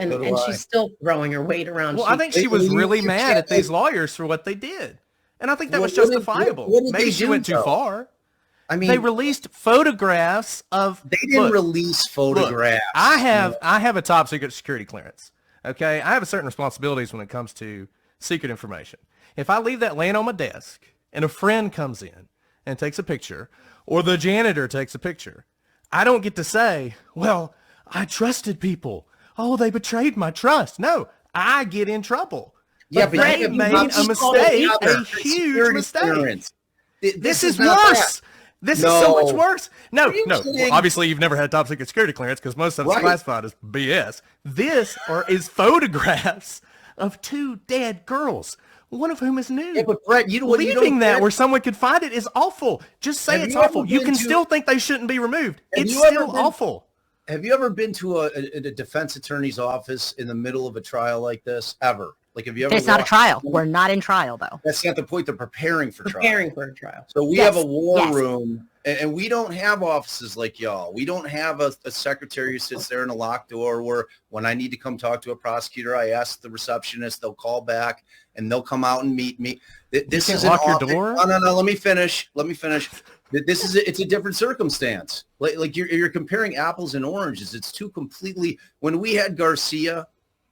And she's still throwing her weight around. Well, I think she was really mad at these lawyers for what they did. And I think that was justifiable. Maybe she went too far. I mean, they released photographs of. They didn't release photographs. Look, I have a top secret security clearance. Okay, I have certain responsibilities when it comes to secret information. If I leave that laying on my desk and a friend comes in and takes a picture, or the janitor takes a picture, I don't get to say, well, I trusted people. Oh, they betrayed my trust. No, I get in trouble. Yeah, but they made a mistake, a huge mistake. This is worse. This is so much worse. No. Well, obviously, you've never had top secret security clearance because most of it's classified as BS. This is photographs of 2 dead girls, one of whom is nude. Yeah, but Brett, leaving that where someone could find it is awful. Just say it's awful. You can still think they shouldn't be removed. It's still awful. Have you ever been to a defense attorney's office in the middle of a trial like this? Ever? Like, have you ever? It's not a trial. We're not in trial, though. That's not the point. They're preparing for a trial. So we have a war room, and we don't have offices like y'all. We don't have a secretary who sits there in a locked door where when I need to come talk to a prosecutor, I ask the receptionist, they'll call back, and they'll come out and meet me. This is lock your door? No. Let me finish. It's a different circumstance. Like you're comparing apples and oranges. It's two completely. When we had Garcia,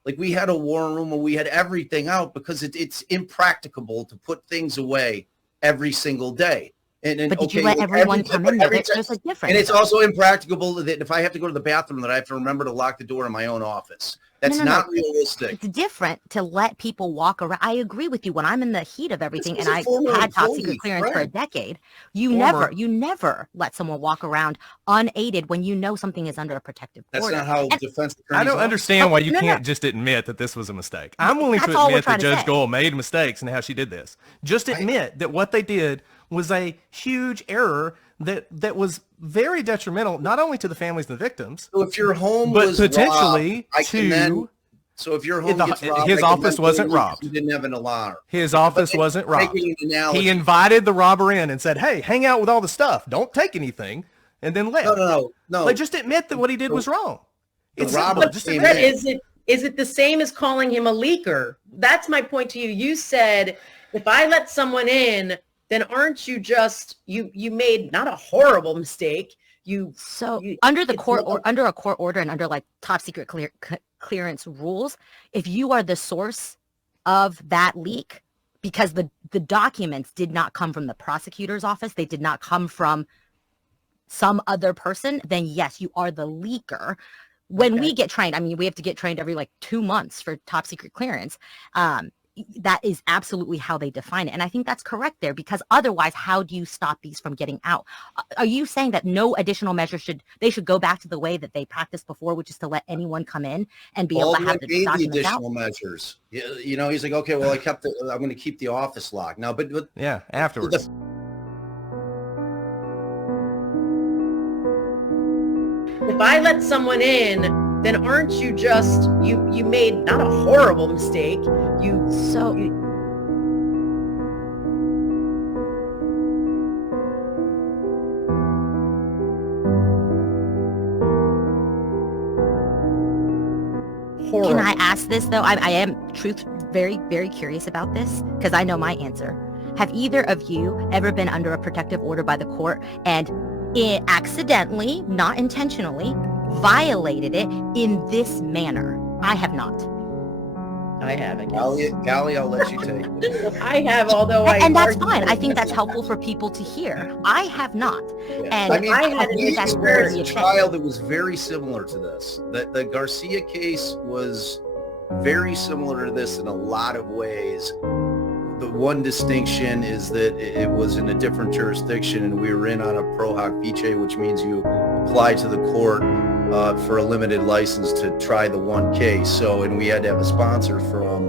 like we had a war room where we had everything out because it's impracticable to put things away every single day. But did you let everyone come in there? There's a difference. And it's also impracticable that if I have to go to the bathroom, that I have to remember to lock the door in my own office. That's not realistic. It's different to let people walk around. I agree with you. When I'm in the heat of everything, and I had top secret clearance for a decade, you never let someone walk around unaided when you know something is under a protective order. That's not how defense attorneys I don't understand why you can't just admit that this was a mistake. I'm willing to admit that Judge Gold made mistakes in how she did this. Just admit that what they did was a huge error that was very detrimental, not only to the families and the victims, so if your home but was potentially robbed, so if your home gets robbed, his office wasn't robbed. He didn't have an alarm. His office wasn't robbed. He invited the robber in and said, "Hey, hang out with all the stuff. Don't take anything," and then left. No. Like, just admit that what he did was wrong. It's simple. Just admit. Is it the same as calling him a leaker? That's my point to you. You said, if I let someone in, then aren't you just you made not a horrible mistake? Under a court order and under like top secret clearance rules, if you are the source of that leak, because the documents did not come from the prosecutor's office, they did not come from some other person, then yes, you are the leaker. When we get trained, I mean, we have to get trained every like 2 months for top secret clearance. That is absolutely how they define it. And I think that's correct there, because otherwise, how do you stop these from getting out? Are you saying that no additional measures should go back to the way that they practiced before, which is to let anyone come in and be able to have the documents additional measures? You know, he's like, okay, well, I'm going to keep the office locked now, but yeah, afterwards. If I let someone in, then aren't you just you made not a horrible mistake? Horrible. Can I ask this though? I am very, very curious about this because I know my answer. Have either of you ever been under a protective order by the court and it accidentally, not intentionally, violated it in this manner? I have not. I have, I guess. Callie, I'll let you take it. I have, although and that's fine. I think that's helpful for people to hear. I have not. Yeah. And I mean, I had a trial that was very similar to this. The Garcia case was very similar to this in a lot of ways. The one distinction is that it was in a different jurisdiction, and we were in on a pro hoc vice, which means you apply to the court for a limited license to try the one case. So, and we had to have a sponsor from,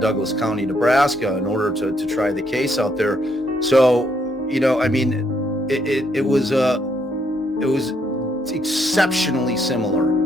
Douglas County, Nebraska, in order to try the case out there. So, I mean, it was exceptionally similar.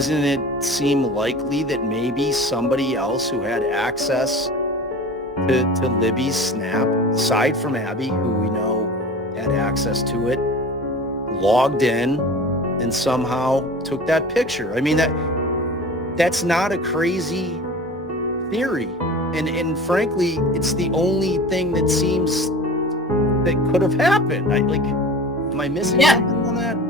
isn't it seem likely that maybe somebody else who had access to Libby's snap, aside from Abby, who we know had access to it, logged in and somehow took that picture? I mean, that's not a crazy theory. And frankly, it's the only thing that seems that could have happened. Am I missing something on that?